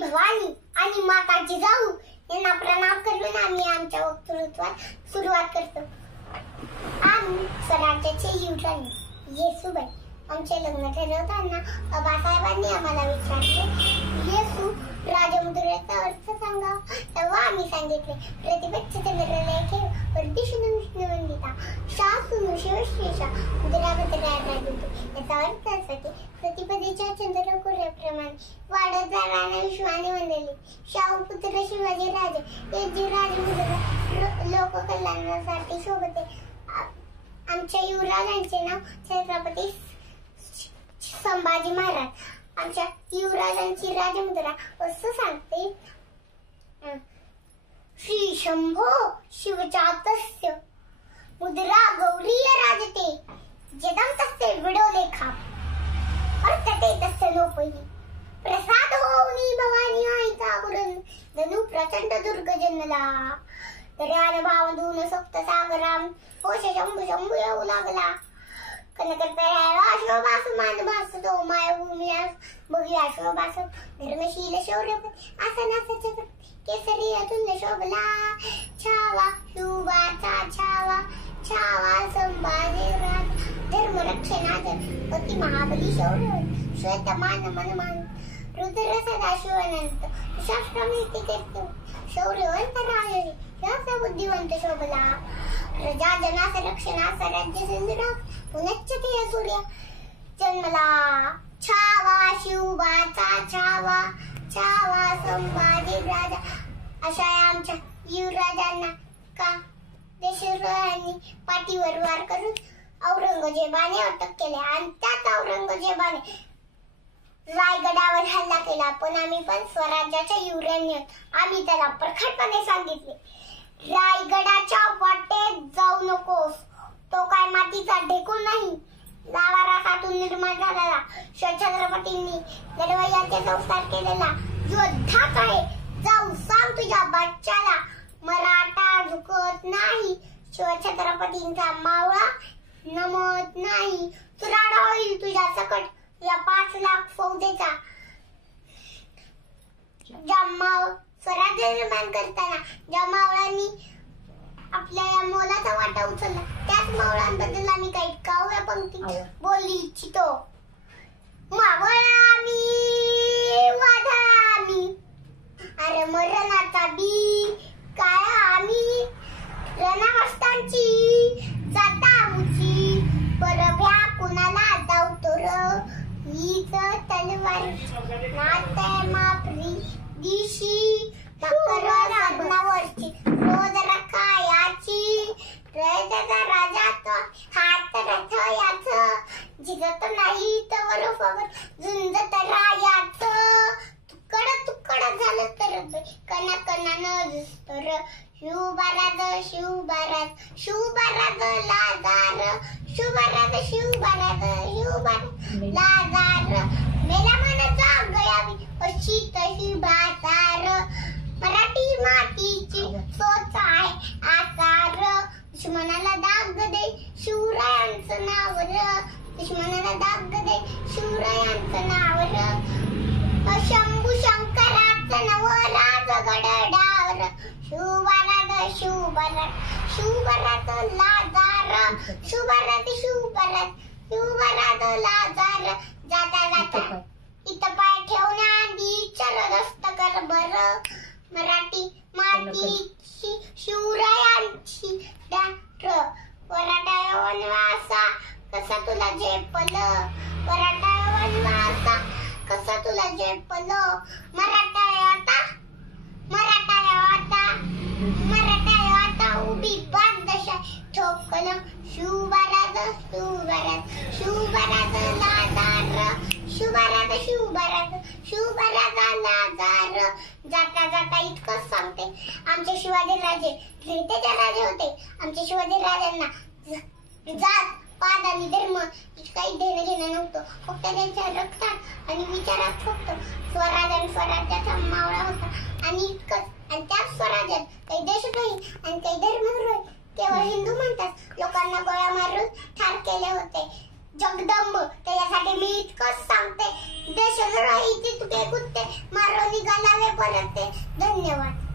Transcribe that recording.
भवानी आणि माता जिजाऊ यांना प्रणाम करून आम्ही आमच्या वक्तृत्वात सुरुवात करतो. आम्ही स्वराज्याचे युवराणी येसूबाई. आमचे लग्न ठरवताना बाबासाहेबांनी आम्हाला विचारले, येसू राजमुद्रेचा अर्थ सांगा. तेव्हा आम्ही सांगितले, प्रतिपच्छ चंद्रलेखे वर्धिष्णू विष्णुवंदिता शासूनु शिवश्रेषा मुद्राभद्रा राजदूते. याचा अर्थ असा की प्रतिपदेच्या चंद्रकोऱ्याप्रमाणे वाढत जाणाऱ्या विश्वाने वंदले शाहूपुत्र शिवाजी राजे हे जी राजमुद्रा लोककल्याणासाठी शोभते. आमच्या युवराजांचे नाव छत्रपती संभाजी महाराज. आमच्या युवराजांची राजमुद्रा असं सांगते, श्री शंभो शिवजातस्य मुद्रा गौरीय राजते जदं तस्य विडोलेखा अर्थते तस्य लोपही प्रसाद होऊनी भवानी आईचा गुरुन धनु प्रचंड दुर्ग जन्मला. दर्यान भावधून सप्त सागराम होश शंभू शंभू येऊ लागला. कनकर पेरावा शोभास मान भासतो मायभूमी बघूया शोभास धर्मशील शौर्य आसनाचा केसरी अतुल्य शोभला. छावा शुभाचा छावा छावा संभाजी राज धर्मरक्षणाचा अति महाबली शौर्य श्वेतमान मनमान रुद्र सदाशिव अनंत शास्त्रमेती करतो शौर्यवंत राजे याचा बुद्धिवंत शोभला. प्रजा जनास रक्षणास राज्य सिंधुरा पुनच्चते सूर्य जन्मला. छावा शिवबाचा छावा छावा संभाजी राजा. अशा आमच्या युवराजांना का देशद्रोहांनी पाठीवर वार करून औरंगजेबाने अटक केली आणि त्याच औरंगजेबाने रायगडावर हल्ला केला. पण आम्ही पण स्वराज्याच्या युवरांनी आम्ही त्याला प्रखरपणे सांगितले, रायगडाच्या वाटेत जाऊ नकोस. तो काय मातीचा ढेकूळ नाही. लावारासातून निर्माण झालेला छत्रपतींनी लढवय्याचे संस्कार केलेला योद्धा काय. जाऊ सांग तुझ्या बच्चाला मराठा झुकत नाही. शिवछत्रपतींचा मावळा नमत नाही. तुराडा होईल तुझ्या सकट या 5 लाख फौजेचा. स्वराज्य निर्माण करताना ज्या मावळांनी आपल्या या मोलाचा वाटा उचलला त्याच मावळांबद्दल आम्ही काही काव्य पंक्ती बोलू इच्छितो. मावळा मी वादळा मी अरे मरणाचा बी काय आम्ही रणहस्तांची जाता उची परभ्या कुणाला धावतो र हीच तलवार नाते मापरी दिशी सरणावरची रोज रखायाची रयतेचा राजा तो हात रथ याच जिगत नाही तर फवर झुंजत रायाच तुकड झालं तर कणा कणानं दिसतो र. शिवबाराज शिवबाराज शिवबाराज लाजार शिवबाराज शिवबाराज शिवबाराज लाजार मेला मनाचा गयावी अशी तशी बाजार. मराठी मातीची सोच आहे आकार. दुश्मनाला दाग दे शिवरायांचं नावर. दुश्मनाला दाग दे शिवरायांचं नावर. शंभू शंकराचं नव राजगडावर शिवबाराज शिवबाराज शिवबाराज लाजार शिवबाराज शिवबाराज शिवबाराज लाजार. जाता जाता इथं पाय ठेवण्याआधी चरणस्थ कर बर. मराठी मातीची शिवरायांची डाक्टर. वराटा वनवासा कसा तुला झेपल. वराटा वनवासा कसा तुला झेपल. मराठा आता मराठा आता मराठा आता उभी 5 दशा ठोकल. शिवबाराज शिवबाराज शिवबाराज लाजार शिवबाराज शिवबाराज शिवबाराज लाजार. जाता जाता इतकंच सांगते, आमचे शिवाजी राजे रीतेचे राजे होते. आमच्या शिवाजी राजांना जात पाद आणि धर्म काही देणं घेणं नव्हतं. फक्त त्यांच्या रक्तात आणि विचारात फक्त स्वराज आणि स्वराज्याचा मावळा होता आणि इतकंच. आणि त्याच स्वराज्यात काही देशद्रोही आणि काही धर्मद्रोही केवळ हिंदू म्हणतात लोकांना गोळ्या मारून ठार केले होते. जगदंब त्याच्यासाठी मी इतकंच सांगते, देशद्रोही तुके कुत्ते मारो निघाला परत ते. धन्यवाद.